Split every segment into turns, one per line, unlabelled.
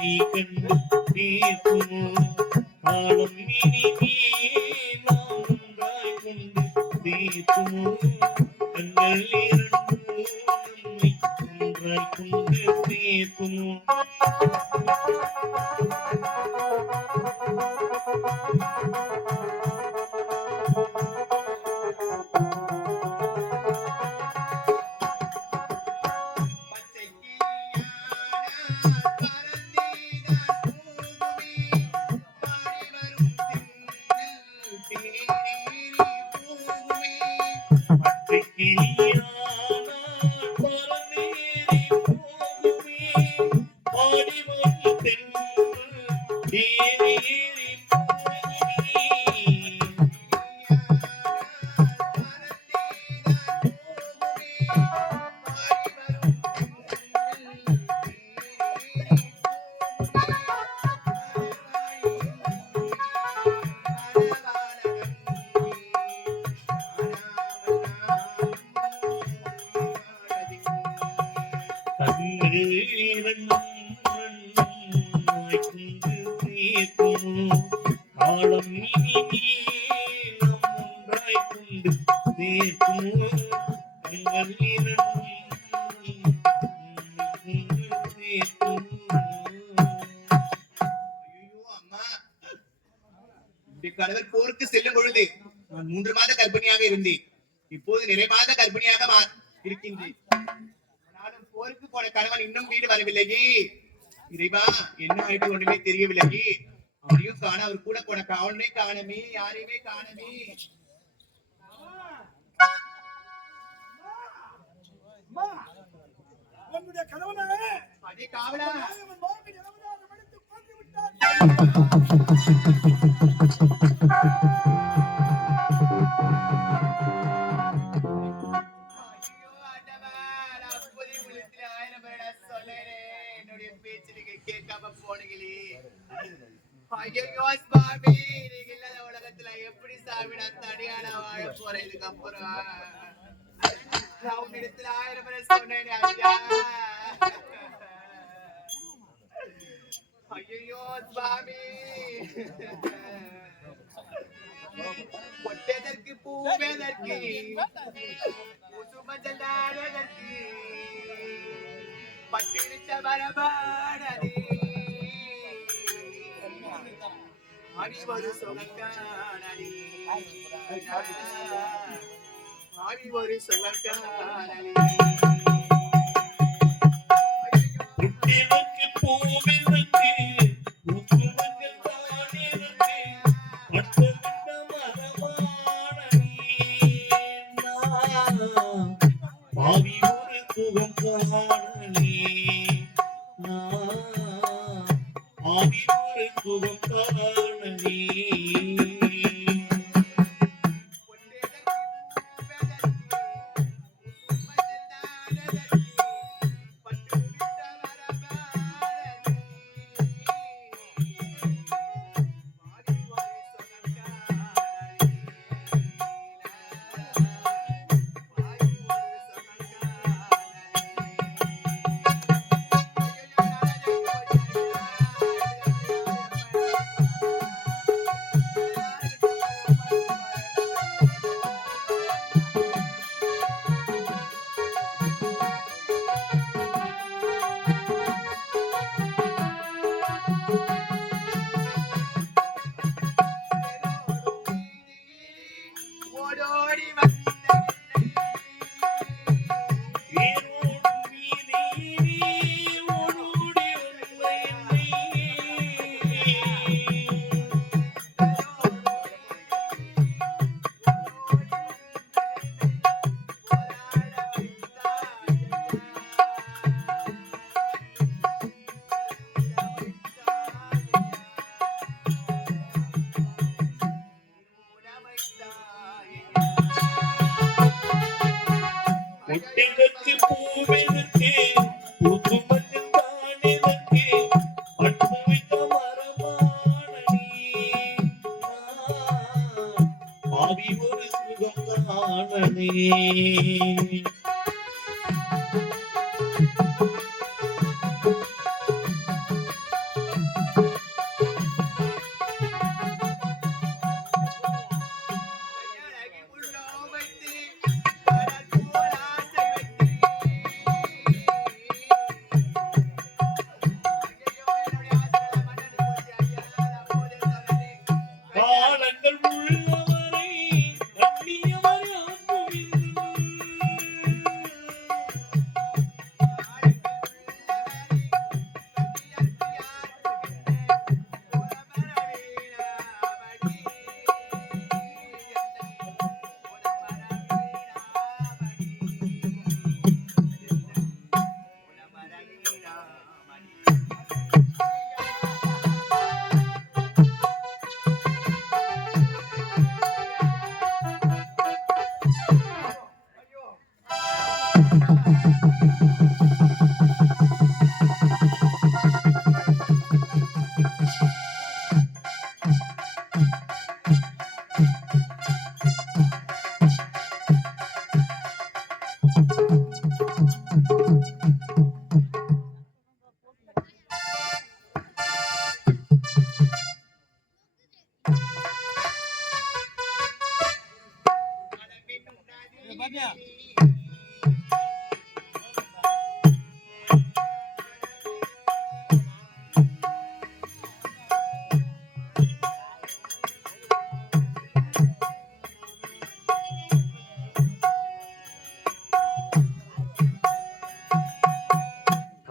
நீ கண்டு தீர்க்குமோ ஆழம் இனி நீ நாம் ஒன்றாய் கொண்டு தீர்க்குமோ கண்கள் இரண்டு நம்மை ஒன்றாய் கொண்டு
கணவர் போருக்கு செல்லும் பொழுது நான் மூன்று மாத கர்ப்பிணியாக இருந்தேன் இப்போது நிறை மாத கர்ப்பிணியாக இருக்கின்றேன் ஆனாலும் போருக்கு போன கணவன் இன்னும் வீடு வரவில்லையே இறைவா என்ன ஆயிட்டு ஒண்ணுமே தெரியவில்லையே அவரையும் காண அவர் கூட போன காவலனே காணமே யாரையுமே காணமே
என்னுடைய உன்னுடைய கணவனாக
அதே காவலா ஐயோ, ஆயிரம் பேரை என்னுடைய சுவாமி, நீங்க இல்லாத உலகத்துல எப்படி சாமி நான் தனியா நான் வாழப் போறேன் இதுக்கப்புறம்? நான் உன்னிடத்துல ஆயிரம் பேரை சொன்னேனே, ஐயா. ஐயோ சுவாமி. பொட்டதற்கு பூவதற்கு முசுமஞ்சள் தானதற்கு வரபாடதே ஆடி ஒரு சுகக்கானடி ஆடி ஒரு சுகக்கானடி
புட்டினுக்கு பூவினுக்கு ります。muito bem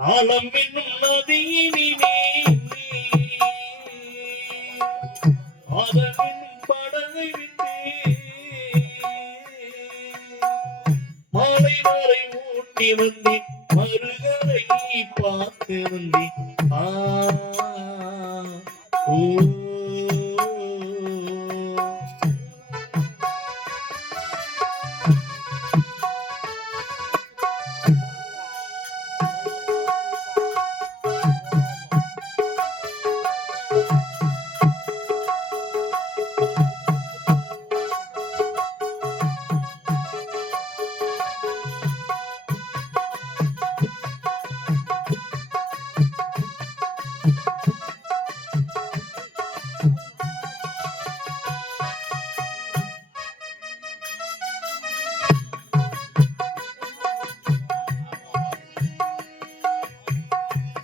ஆலம் என்னும் நதியினிலே அதனும் படகு விட்டு. மலை வரை ஊட்டி வந்தி மருகரை பார்த்திருந்தி ஆ ஊ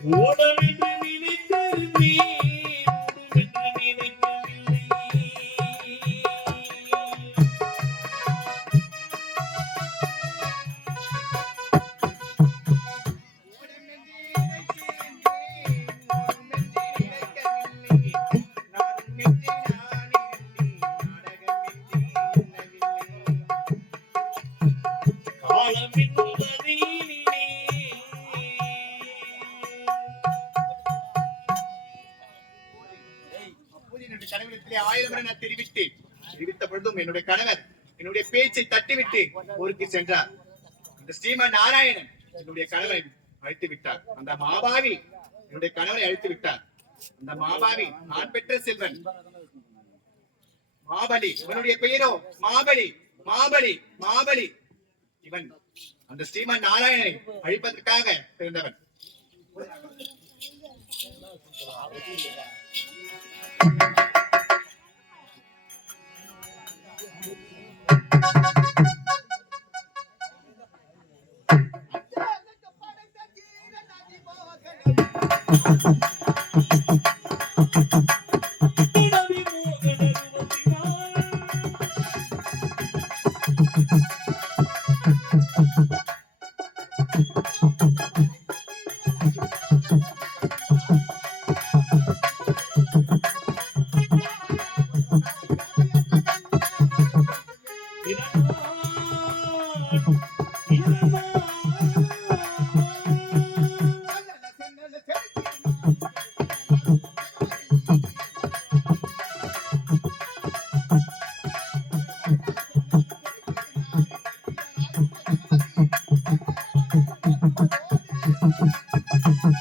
ஓடமென்று நினைத்திருந்தேன்
என்னுடைய ஆயுதம் என நான் தெரிவித்தேன். தெரிவித்த பொழுதும் என்னுடைய கணவர் என்னுடைய பேச்சை தட்டிவிட்டு ஊருக்கு சென்றார். இந்த ஸ்ரீமன் நாராயணன் என்னுடைய கணவரை அழைத்து விட்டார். அந்த மாபாவி என்னுடைய கணவரை அழைத்து விட்டார். அந்த மாபாவி நான் பெற்ற செல்வன். மாபலி இவனுடைய பெயரோ? மாபலி மாபலி மாபலி. இவன் அந்த ஸ்ரீமன் நாராயணனை அழிப்பதற்காக பிறந்தவன்.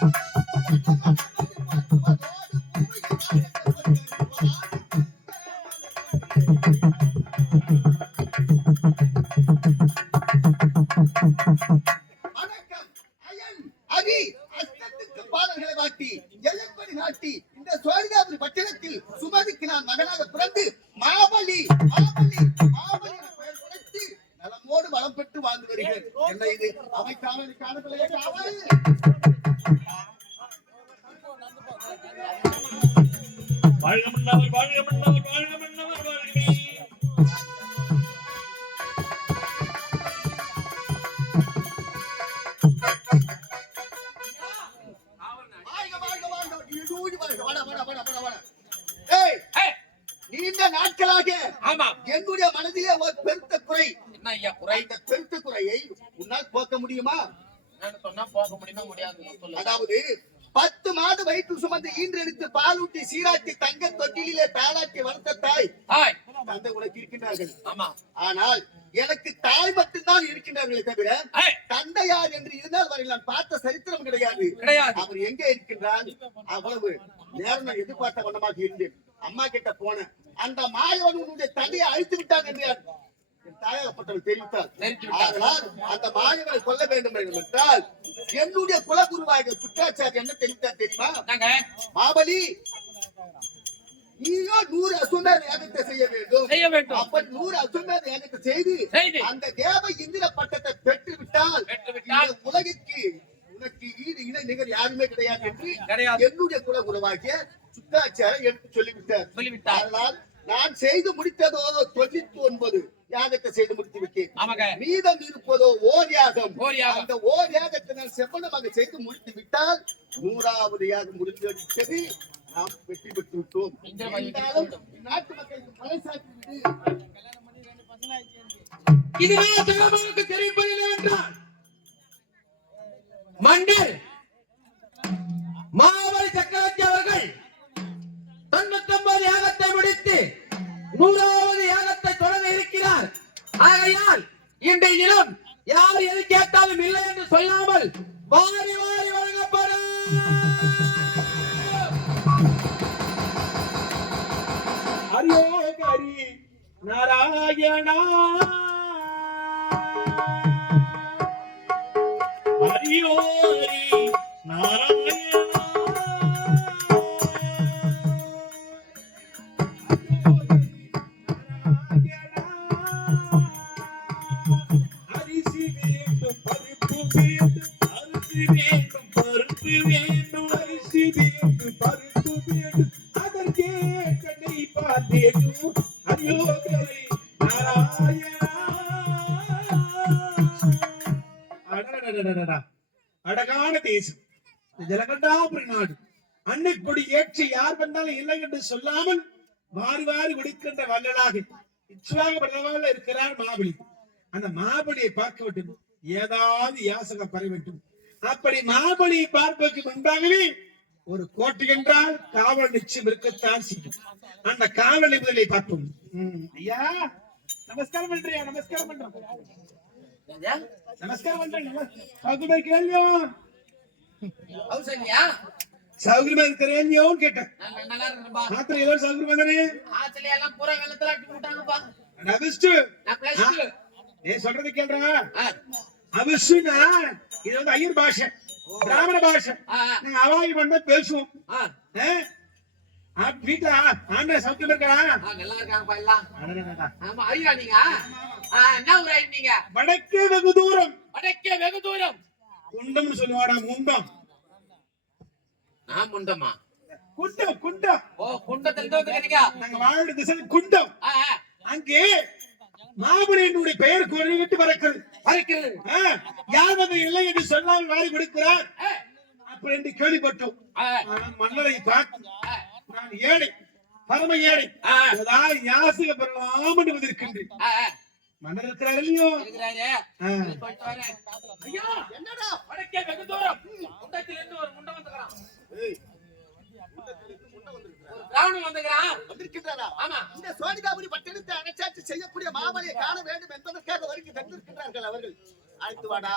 thank you.
வாழ்க மன்னவர் வாழ்க மன்னவர் வாழ்க
வயிற்று சுமந்து ஈன்றெடுத்து பாலூட்டி சீராட்டி தங்க தொட்டிலே தாளாட்டி வளர்த்த தாய். தந்தை உனக்கு இருக்கின்றார்கள்.
ஆமா.
ஆனால் எனக்கு தாய் மட்டும்தான் இருக்கின்றார்களே தவிர தந்தையார் என்று இருந்தால் வரை நான் பார்த்த சரித்திரம் கிடையாது.
கிடையாது.
அவர் எங்கே இருக்கின்றார்? அவ்வளவு நேரம் நான் எதிர்பார்த்த வண்ணமாக இருந்தேன். அம்மா கிட்ட போனேன். அந்த மாயவன் உன்னுடைய தந்தையை அழித்து விட்டான் என்று என் தாயாகப்பட்டவர் தெரிவித்தார். அந்த மாயவனை கொல்ல வேண்டும் என்றால் என்னுடைய குலகுருவாக சுற்றாச்சாரி என்ன தெரிவித்தார் தெரியுமா? மாபலி நீயோ நூறு அசுமேத யாகத்தை செய்ய வேண்டும்.
செய்ய வேண்டும்.
அப்படி நூறு அசுமேத யாகத்தை செய்து. அந்த தேவ இந்திர பட்டத்தை பெற்று விட்டால் உலகிற்கு உனக்கு ஈடு இணை நிகர் யாருமே கிடையாது என்று
கிடையாது.
என்னுடைய குல குருவாகிய சுத்தாச்சாரம் எடுத்து சொல்லிவிட்டார்.
சொல்லிவிட்டார்.
நான் செய்து முடித்ததோ தொண்ணூத்தி ஒன்பது. யாகத்தை செய்து முடித்து விட்டேன் மீதம் இருப்பதோ ஓர் யாகம். அந்த ஓர் யாகத்தை நான் செவ்வனமாக செய்து முடித்து விட்டால் நூறாவது யாகம் முடிந்து விட்டது. நாம் வெற்றி பெற்று விட்டோம். நாட்டு மக்களுக்கு பறைசாற்றி
தெரிவிப்பது என்னவென்றால் மண்டல் மாவரி சக்கரவர்த்தி அவர்கள் தொண்ணூத்தொன்பது யாகத்தை முடித்து நூறாவது யாகத்தை ஆகையால் இன்றைய தினம் யார் எது கேட்டாலும் இல்லை என்று சொல்லாமல் வாரி வாரி வழங்கப்படும்.
ஹரியோ ஹரி நாராயணா. ஹரியோ அழகான தேசம் ஜலகண்டாபுரி நாடு அன்னைக்குடி ஏற்றி யார் வந்தாலும் இல்லை என்று சொல்லாமல் வாரி வாரி கொடுக்கின்ற வள்ளலாக இச்சுவாக பரவாயில்ல இருக்கிறார் மாபலி அந்த மாபலியை பார்க்க வேண்டும் ஏதாவது யாசகம் பெற வேண்டும் அப்படி மாபலியை பார்ப்பதற்கு முன்பாகவே ஒரு கோட்டை என்றால் காவல் நிச்சயம் இருக்கத்தான் செய்யும். அந்த காவல் நிபுணரை பார்ப்போம். ஐயா நமஸ்காரம் பண்றியா? நமஸ்காரம் பண்றோம். நமஸ்காரம் பண்றேன்.
ஹவுசங்கியா
சௌகரியமா இருக்கிறேன்யோ? கேட்டேன்
நான்
மாத்திரம் ஏதோ சௌகரியமா தானே?
ஆத்துல எல்லாம் பூரா வெள்ளத்துல அட்டி விட்டாங்கப்பா
நபிஸ்டு
நான் பிளஸ்
ஏ சொல்றது அபிஷுனா இது வந்து ஐயர் பாஷை. பிராமண பாஷை. நாங்க பண்ண பேசுவோம் வீட்டுல ஆண்ட சௌக்கியம் இருக்கா
நல்லா இருக்காங்கப்பா எல்லாம்
அடடடடா.
ஆமா ஐயா நீங்க என்ன ஊர் ஆயிட்டீங்க
வடக்கே வெகு தூரம்
வடக்கே வெகு தூரம்
குண்டம்னு சொல்லுவாடா முண்டம்
நான் முண்டமா
குண்டம் குண்டம்
ஓ குண்டத்துல இருந்து வந்துக்கிறீங்க
நாங்க வாழ திசை குண்டம் அங்கே மாபுரியனுடைய பெயர் குறியிட்டு பறக்கிறது
பறக்கிறது
யார் வந்து இல்லை என்று சொல்லாமல் வாரி கொடுக்கிறார். அப்படி என்று கேள்விப்பட்டோம். மன்னரை பார்த்து நான் ஏழை பரம ஏழை. ஏதாவது யாசிக பெறலாம் என்று வந்திருக்கின்றேன் மன்னர் இருக்கிறார் இல்லையோ?
ஐயா
என்னடா?
வடக்கே வெகு தூரம். முண்டத்துல இருந்து ஒரு முண்டம் வந்துக்கிறான் ஆமா.
இந்த பட்டணத்தை அணைச்சாட்சி செய்யக்கூடிய மாமலையை காண வேண்டும் என்பதற்காக வருகை தந்திருக்கின்றார்கள் அவர்கள். அழைத்து வாடா.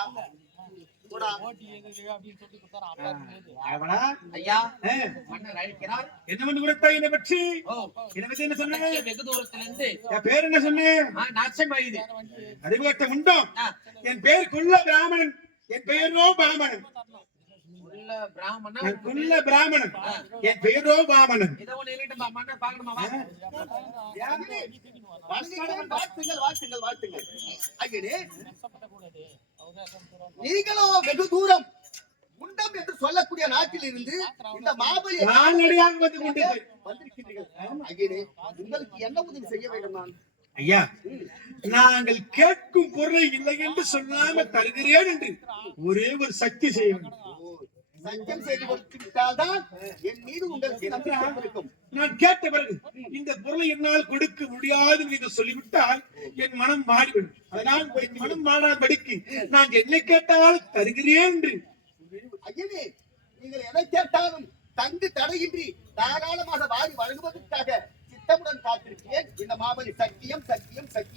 என்ன பற்றி?
ஓ
என்னை பத்தி என்ன சொன்ன
வடக்கே வெகு தூரத்துல இருந்து
என் பேர் என்ன சொன்னேன்? அறிவுகட்ட உண்டோம்
ஆ,
என் பேர் குள்ள பிராமணன். என் பெயரோ பிராமணன்.
உள்ள பிராமணன்
என் பெயரோ.
வாழ்த்துங்கள் வாழ்த்துங்கள் வாழ்த்துங்கள் ஐயனே நீங்களோ வெகு தூரம் முண்டம் என்று சொல்லக்கூடிய நாட்டில் இருந்து இந்த மாபலி
கால்நடையாக வந்து கொண்டீர்கள்
வந்திருக்கிறீர்கள் ஐயனே உங்களுக்கு என்ன உதவி செய்ய வேண்டும்? நான்
ஐயா நாங்கள் கேட்கும் பொருளை இல்லை என்று சொல்லாம தருகிறேன் என்று ஒரே ஒரு சக்தி செய்ய வேண்டும்.
சத்தியம் செய்து கொடுத்து விட்டால்தான் என் மீது உங்களுக்கு நம்பிக்கை இருக்கும்.
நான் கேட்ட பிறகு இந்த பொருளை என்னால் கொடுக்க முடியாது என்று சொல்லிவிட்டால் என் மனம் மாறிவிடும். அதனால் என் மனம் மாறாதபடிக்கு நான் என்ன கேட்டால் தருகிறேன் என்று.
ஐயனே நீங்கள் எதை கேட்டாலும் தங்கு தடையின்றி தாராளமாக வாரி வழங்குவதற்காக சித்தமுடன் காத்திருக்கிறேன். இந்த மாபலி சத்தியம் சத்தியம் சத்தியம்.